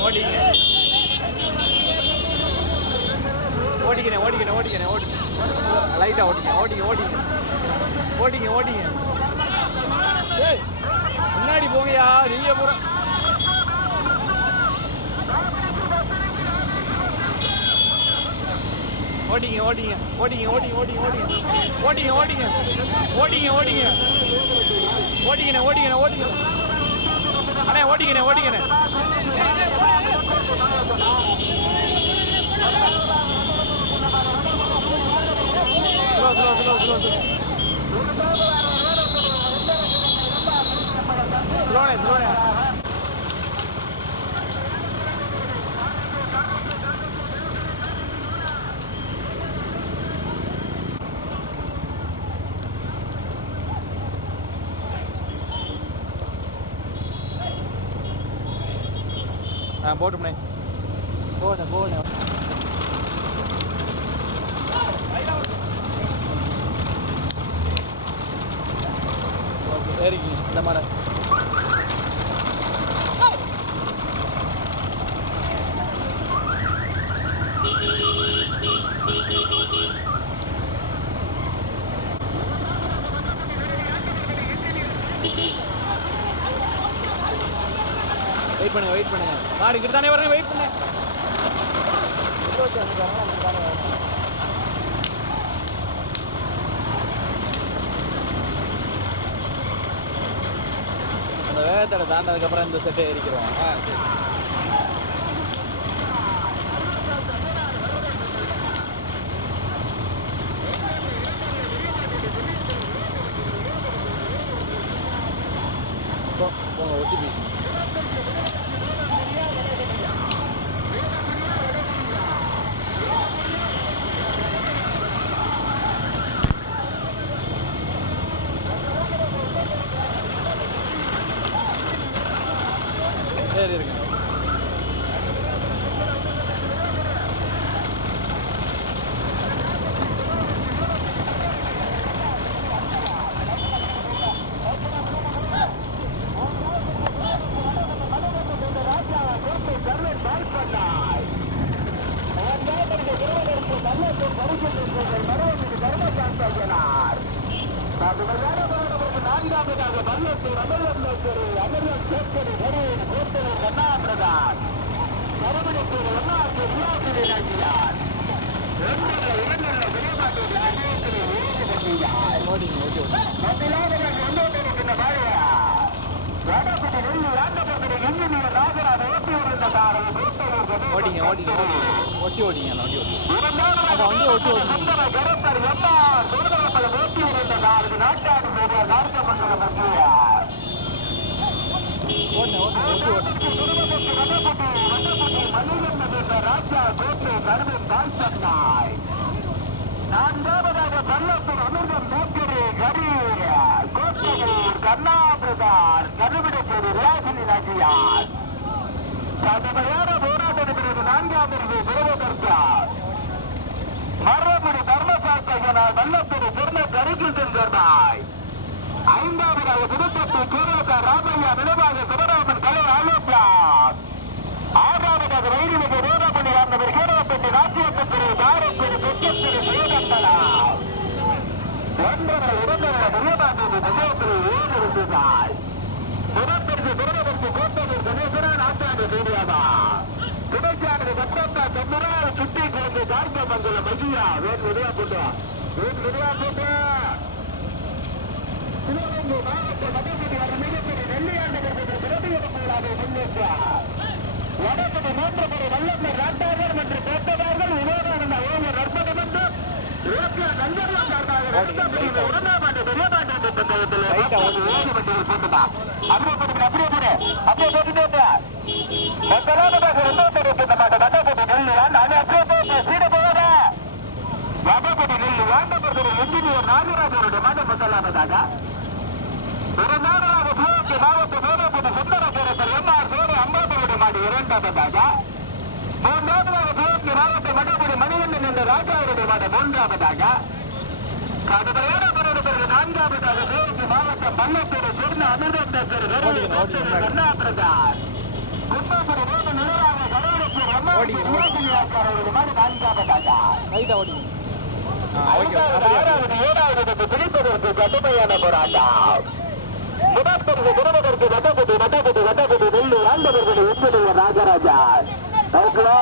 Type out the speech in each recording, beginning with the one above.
ஓடிக்கிறேன் லைட்டா ஓடிங்க முன்னாடி போங்கயா நீங்க பூரா ஓடிங்க அண்ணே ஓடிங்கண்ணே ஸ்லோனே போட்டுமே போன சரிங்க இந்த மாதிரி வெயிட் பண்ணுங்க மாடு இங்கிட்டு தானே வரேன் வெயிட் பண்ணு அந்த வேகத்தடை தாண்டதுக்கப்புறம் இந்த செட்டை எரிக்கிறோம் OTP சரி இருக்கு மரபுடி தர்மசாஸ்திரனால் வல்லத்தூர் பொருளை கருத்தில் சென்றாய். ஐந்தாவதாக புதுப்பட்டு கேரளத்தார் ராமையா நிலவாக சிவராமன் கலர் ஆலோசா. ஆறாவதாக வைரிமிகு ரோதப்பள்ளி ஆண்டவர் கேரளப்பட்டி ராஜ்யத்திற்கு தாரப்பேரி பெற்றத்திற்கு சேதங்களா. ஒன்றரை இரண்டரை விருதாந்தது விஜயத்திற்கு ஏறிருந்தாய். புறத்திற்கு திருநகருக்கு கோட்டூர் கணேசனான் ஆட்டாண்டு சூரியாதா. துணைச்சாரது கட்டத்தா தொண்ணூறாவது சுட்டி குழந்தை கார்கமங்கலம் மகியா வேன் விடுவா போட்டா சிவகங்கை மாவட்ட மதப்படி வர மிகப்பெரிய நெல்லையாண்டு பிரதியெடுப்பதாக முன்னேற்றார். வடப்படி மூன்றபடி வல்லப்பர் நாட்டாளர் மற்றும் கேட்டவர்கள் விவேகானந்த ஓவர் நற்பதம் என்று நண்பர்கள் சார்பாக உடனாமாட்டு பெரியமாட்டு புத்தகத்தில் போட்டுட்டான். அப்படியே போட்டுட்டே முதலாவதாக இரண்டாவது மாட்ட வடப்படி நெல்லியான் அது அப்படியே போட்டு சீட போவாத வடப்படி நெல்லியான் இன்ஜினியர் நாகராஜனுடைய மாட்ட முதலாவதாக இரண்டாவதாக சிவகங்கை மாவட்ட வேலைப்படி சுந்தரபுரத்தில் எம்ஆர் சேவை அம்பாபுடைய மாடு இரண்டாவதாக மூன்றாவதாக சிவகங்கை மாவட்ட மடப்படி மணிவண்ணன் என்ற ராஜாவுடைய மாடு மூன்றாவதாக கடுமையான பிறகு நான்காவதாக தேனி மாவட்டம் பள்ளத்தூரை சேர்ந்த அமிர்தேஸ்வர் கண்ணாபிரதாஸ் கும்பகுடி ரோடு நிலையாக கடவுளுக்கு ரம்மாக்காரர்கள் மாதிரி நான்காவதாக ஆறாவது ஏழாவது பிடிப்பதற்கு கடுமையான போராட்டம் முதற்பரிசு பெறுவதற்கு வட்டக்குடி வெள்ளி ஆண்டவர்களை உண்மையுடைய ராஜராஜா பைக்குவா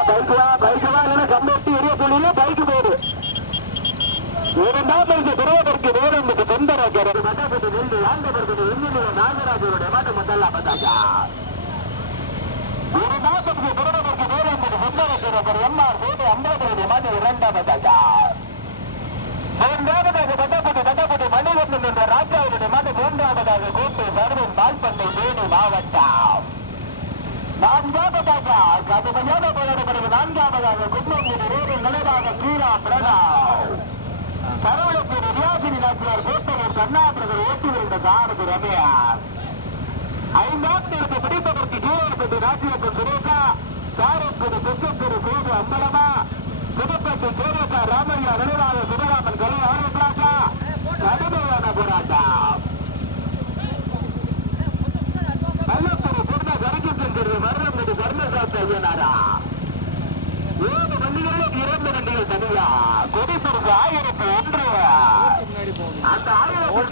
கம்பெட்டி எரிய சொல்லியே பைக்கு போடு இரண்டாம் பரிசு பெறுவதற்கு வேறொன்றுக்கு தொந்தரவு வட்டக்குடி வெள்ளி ஆண்டவர்களை உண்மையுடைய நாகராஜருடைய மாட்டு முதல்ல பத்தாச்சா இரண்டாம் பரிசு பெறுவதற்கு வேறொன்றுக்கு தொந்தரவு எம்ஆர் போது அம்பலத்தினுடைய மாட்டு இரண்டாம் பத்தாச்சா மூன்றாவதாக வட்டக்குடி மணிகண்டன் என்ற ராஜாவுடைய மாட்டு மூன்றாவதாக கோட்டை சர்வன் பால்பண்ணை தேனி மாவட்டம் நான்காவதாக கடுமையான போராடப்படுகிறது நான்காவதாக கும்பங்குடி ரோடு நிலைவாக கீழா பிரணாவ் கடவுளுக்கு ரியாசினி நாச்சியார் கோட்டையூர் கண்ணாபிரதர் ஓட்டி வருகின்ற சாரதி ரமேஷ் ஐந்தாம் தேதி பிடிப்பதற்கு கீழே ராஜ்யப்பன் சுரேகா சாரக்குடி தெற்கத்தூர் சேது அம்பலமா புதுப்பட்டி சேரக்கா ராமையா நினைவாக சிவராமன் கலை ஆரம்பிக்கலாக்கா கடுமையான போராட்டம் பள்ளத்தூர் சொன்ன கரைக்கு சென்றது மரணம் கர்மசாஸ்திர ஐயனாரா 7 வண்டிகளும் 2 வண்டிகள் தனியா கொடிசுருக்கு 1001 அந்த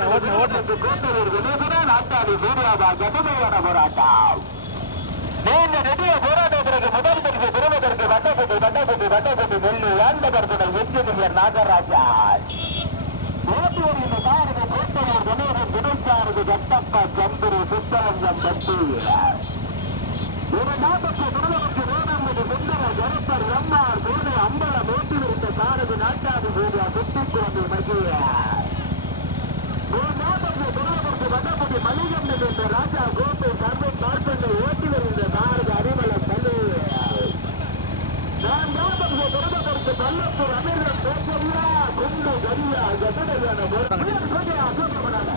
1000 கோட்டையூர் வினோதனா நாட்டாளி சூர்யாபா கடுமையான போராட்டம் நீண்ட நெடிய போராட்டத்திற்கு முதல் பரிசு பெறுவதற்கு வட்டக்குடி வெள்ளி ஆண்டவர் துணை என்ஜினியர் நாகராஜா ஓட்டுவரின் சாரதி கோட்டையூர் கணேசன் துணைச்சாரதி கட்டப்பா சந்திரி சுத்தரங்கம் பட்டி ஒரு நாட்டுக்கு பெறுவதற்கு வேணாம்பது சுந்தர ஜரப்பர் எம்ஆர் போது அம்பலம் ஓட்டிவிருந்த சாரதி நாட்டாதி சூர்யா சுத்திக்குவந்தை மகிழ ஒரு நாட்டுக்கு பெறுவதற்கு வட்டக்குடி மணிகண்டன் என்ற ராஜா கோட்டை சர்வன் பால்பண்ணை ஓட்டி வருகின்ற சாரதி அறிவலம் தள்ளு நான் நாட்டுக்கு பெறுவதற்கு பள்ளத்தூர் அமிர்தம் பேசவியா குண்டு கரியா கட்டடையான அசோகப்படாத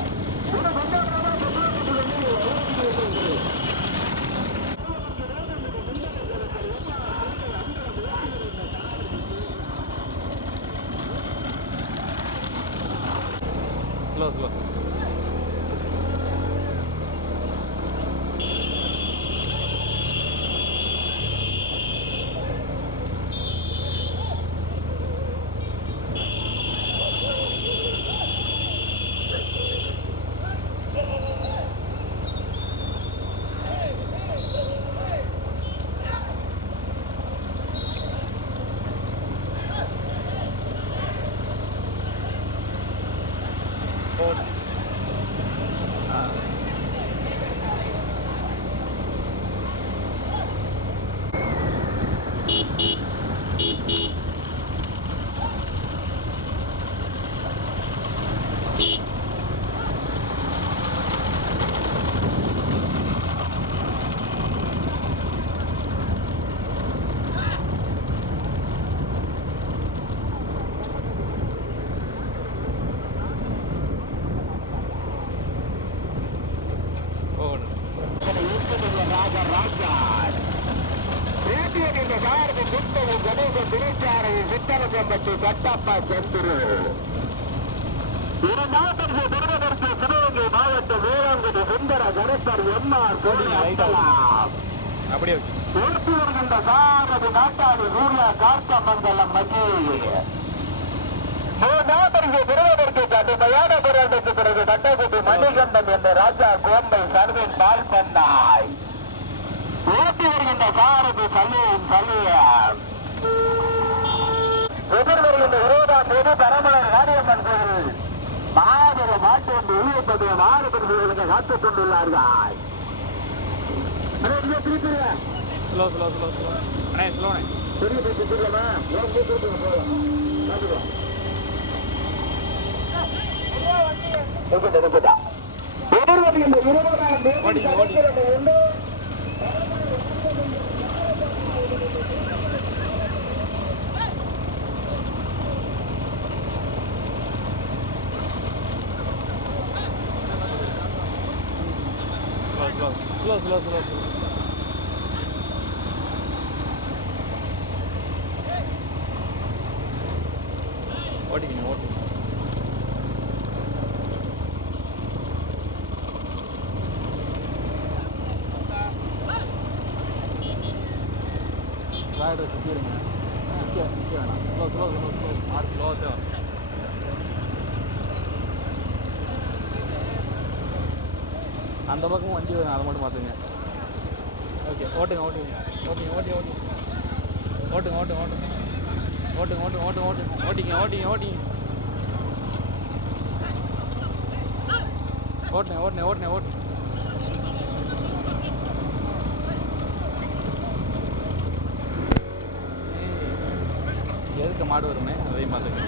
slow. கட்டப்பா சந்திரு இரண்டாவது பெறுவதற்கு சிவகங்கை மாவட்டம் வேளாங்குடி சுந்தர கணேசர் எம்ஆர் கோடி அம்பலம் ஓட்டி வருகின்ற சாரதி நாட்டாளி சூர்யா கார்த்தமங்கலம் மகிழ் மூன்றாவது பெறுவதற்கு கடுமையான போராட்டத்துக்கு பிறகு வட்டக்குடி மணிகண்டன் என்ற ராஜா கோம்பை சர்வன் பால் பண்ணாய் ஓட்டி வருகின்ற சாரதி சலியம் எதிர்வருகின்ற 20ஆம் தேதி பரமலர் காரியம்மன் கோவில் மாபெரும் மாட்டு ஒன்று உயர்ப்பது மாறுபடுவதற்கு காத்துக் கொண்டுள்ளார்கள். எதிர்வருகின்ற 20ஆம் தேதி slow. ஓட்டிக்கணும் ராய்டரை சுற்றிடுங்க. நிற்க வேணாம். ஸ்லோ மாடு ஸ்லோவாக வரும். அந்த பக்கமும் வண்டி வரும், அதை மட்டும் பார்த்துங்க. ஓகே, ஓட்டுங்க ஓட்டுங்க ஓட்டுங்க ஓட்டி ஓட்டி ஓட்டுங்க ஓட்டுங்க ஓட்டுங்க ஓட்டுங்க ஓட்டுங்க ஓட்டுங்க ஓட்டுங்க ஓட்டிங்க ஓட்டிங்க ஓட்டிங்க ஓட்டுங்க ஓட்டுங்க ஓட்டுங்க ஓட்டு. எதுக்கு மாடு வருமே அதையும் பார்த்துங்க.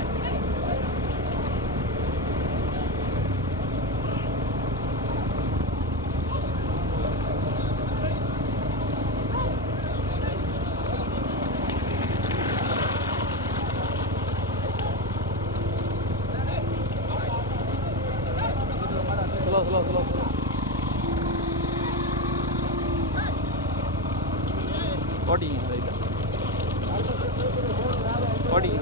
ஸ்லோ ஓட்டிங்க ரைட்டாக ஓட்டிங்க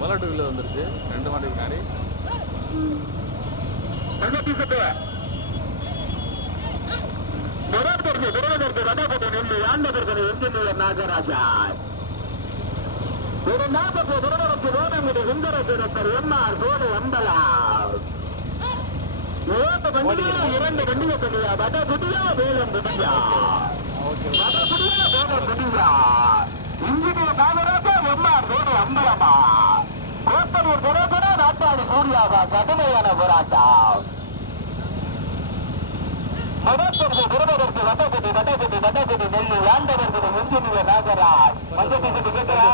பலட்டுக்குள்ள வந்துருச்சு 2 மாட்டுக்கு முன்னாடி. நாகராஜா ஒரு 40 ரோடு சுந்தரசுரத்தர் எம்ஆர் சோடு வந்தலா 2 வண்டியை சொல்லியா வட குடியா வேலம் குடியா வட குடியா வேலம் குடியா இன்ஜினியர் நாகராஜா எம்ஆர் சோடு அம்பலமா கோத்தனூர் துறைதுறை நாட்டாளி சூர்யாவா கடுமையான போராட்டம். மதத்திற்கு விரும்பதற்கு வட்டக்குடி நெல்லு ஆண்டவர்கள் இன்ஜினியர் நாகராஜ் மஞ்சள் கேட்கிறா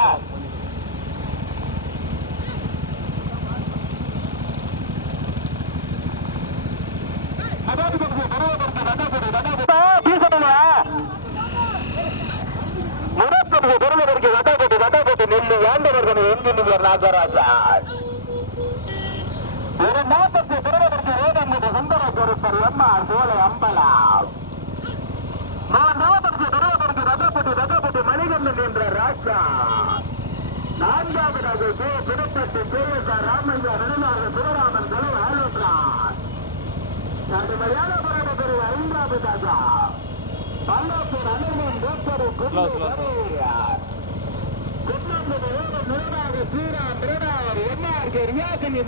நெல்லு ஆண்டவர்கள் இன்ஜினியர் நாகராஜா ஒரு 40 பெறுவதற்கு வேதம் சுந்தர பொருத்தர் எம்ஆர் சோலை அம்பலாம் 40 பெறுவதற்கு ரகப்பட்டு மணிகண்டன் என்ற ராஜா 4வது பிறப்பட்டு கேஎஸ்ஆர் ராமையா நெடுநாடு சிவராமன் தலைவர் ஆலோசனார் கடுமையான போராட்டத்தில் 5வது பல்லாப்பூர் அனுமன் கோப்பரு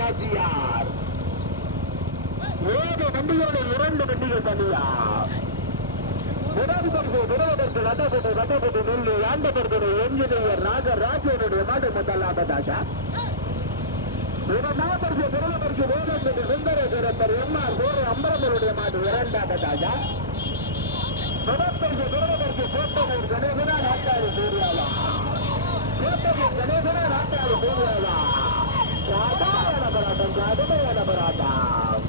நாச்சியார் 7 வண்டியோடு 2 வண்டிகள் தனியார் வட்டப்பட்டு நெல்லு ஆண்டபுரத்துடைய என்ஜினியர் நாகராஜனுடைய மாடு முதலாவதாக 4 பிறகு வேலம்பட்டு சுந்தரேஸ்வரத்தர் எம்ஆர் சோறு அம்பரமருடைய மாடு 2வது பிறகு கோட்டமூர் கணேசனா நாட்டாளி சூர்யாவா கோட்டமூர் கணேசனா நாட்டாளி சூர்யாவா கடுமையான போராட்டம்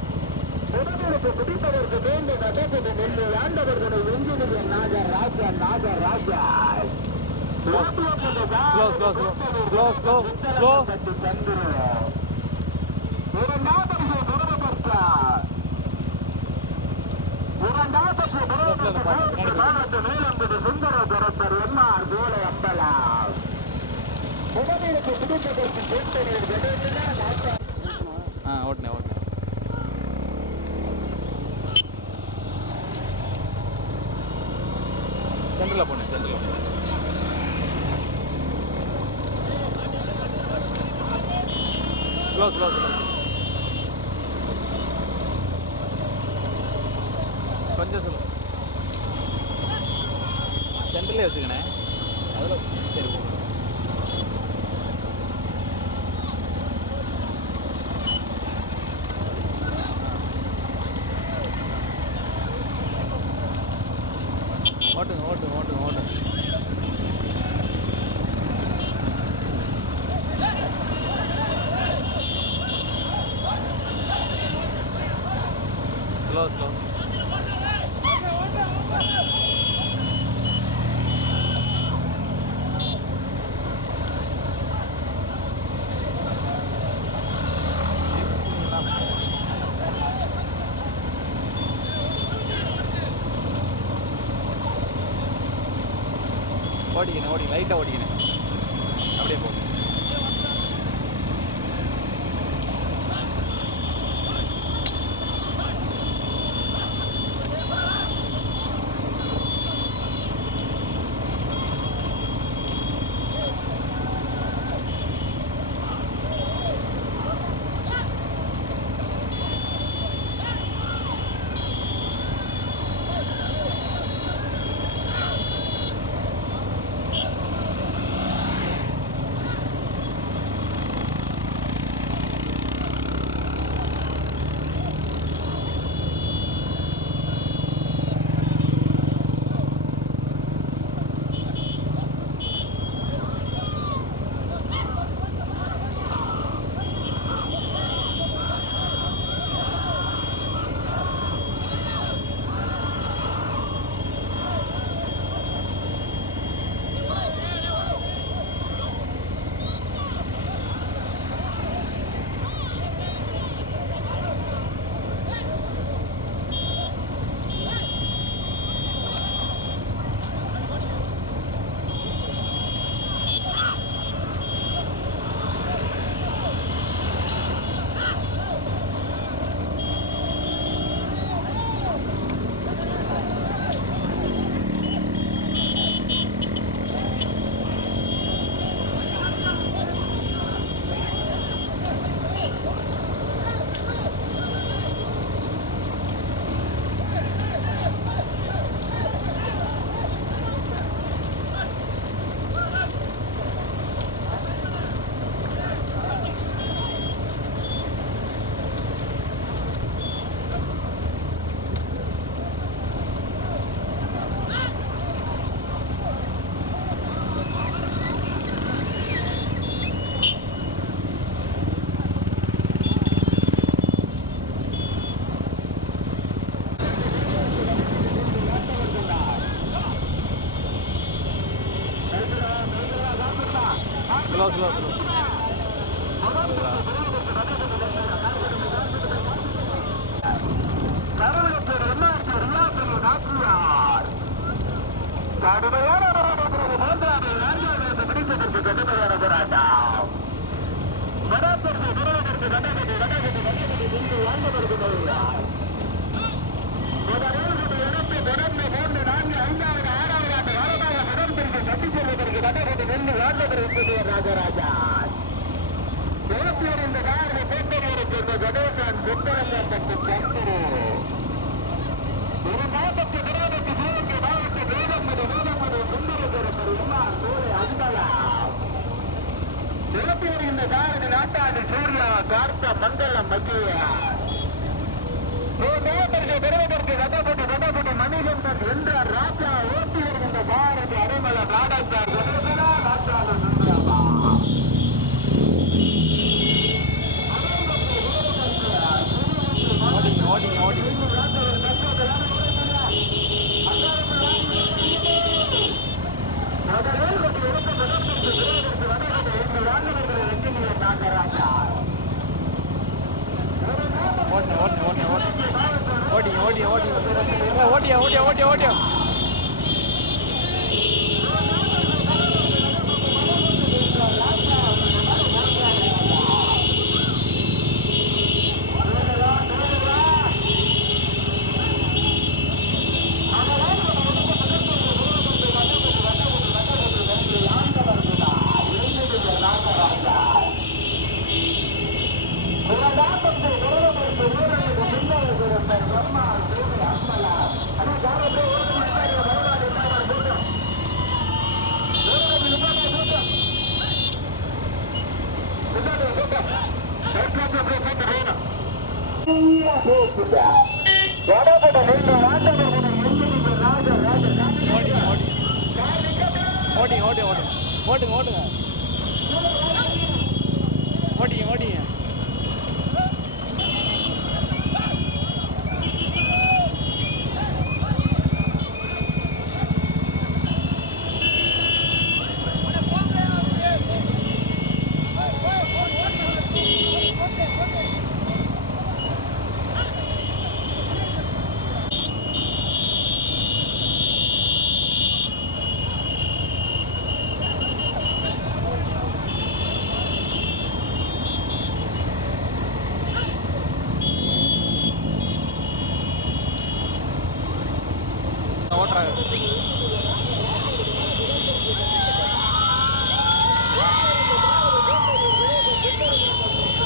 உடலுக்கு பிடிப்பதற்கு வேண்டும் நடப்பது நெல்லு ஆண்டவர்களை எஞ்சினியர் நாகராஜா சுந்தரபுரத்தர் எம்ஆர் சோலை அம்பலாம் உடலுக்கு பிடிப்பதற்கு ஓட்டினேன் சென்டரில் போனேன் ஸ்லோ கொஞ்சம் சொல்லுங்கள் சென்டர்லேயே வச்சுக்கினேன் அதில் சரி ஓட்டுங்க ஸ்லோ ஸ்லோ. ஓடிக்கணும் லைட்டாக ஓடிக்கணும் அப்படியே போ. Slow slow slow. ராஜராஜா இந்த காரண பேட்டரையருக்கு கணேசன் புத்தரங்கப்பட்டு கருத்துரு ஒரு மாதத்து விரோதத்து சிவக்கு மாவட்ட வேதமது சுந்தரபுரப்பது உமார் சூழை அந்தலாம் சிறப்பு வருகின்ற காரண நாட்டாடு சூர்யா கார்த்த மண்டலம் மகிழா வடபடி மணிகண்டன் என்ற ராஜா ஓட்டி வருகின்ற பாரதி அரைமல நாடாச்சார் நாட்டாளர் சூர்யாவா ஓடிங்க ஓடிங்க. ஓட்டியா. ஓட்டிங்க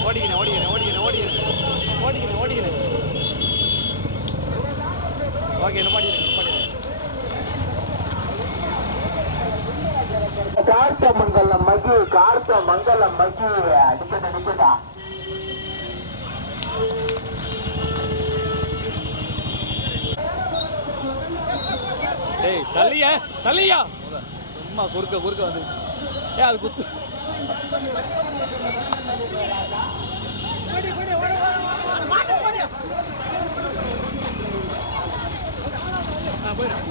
ஓடிக்கிறேன் ஓடிக்கிறேன் ஓடிக்கிறேன் ஓடிக்கிறேன் ஓடிக்கிறேன் ஓடிக்கிறேன் ஓகே நிப்பாட்டிக்கிறேன் நிப்பாட்டிக்கிறேன் கார்த்த மங்கலம் மகி கார்த்த மங்கலம் மகி நிக்கட்டா நிக்கட்டா டேய் தள்ளியா தள்ளியா சும்மா குறுக்க குறுக்க வந்து ஏ அது குத்து போயிடும்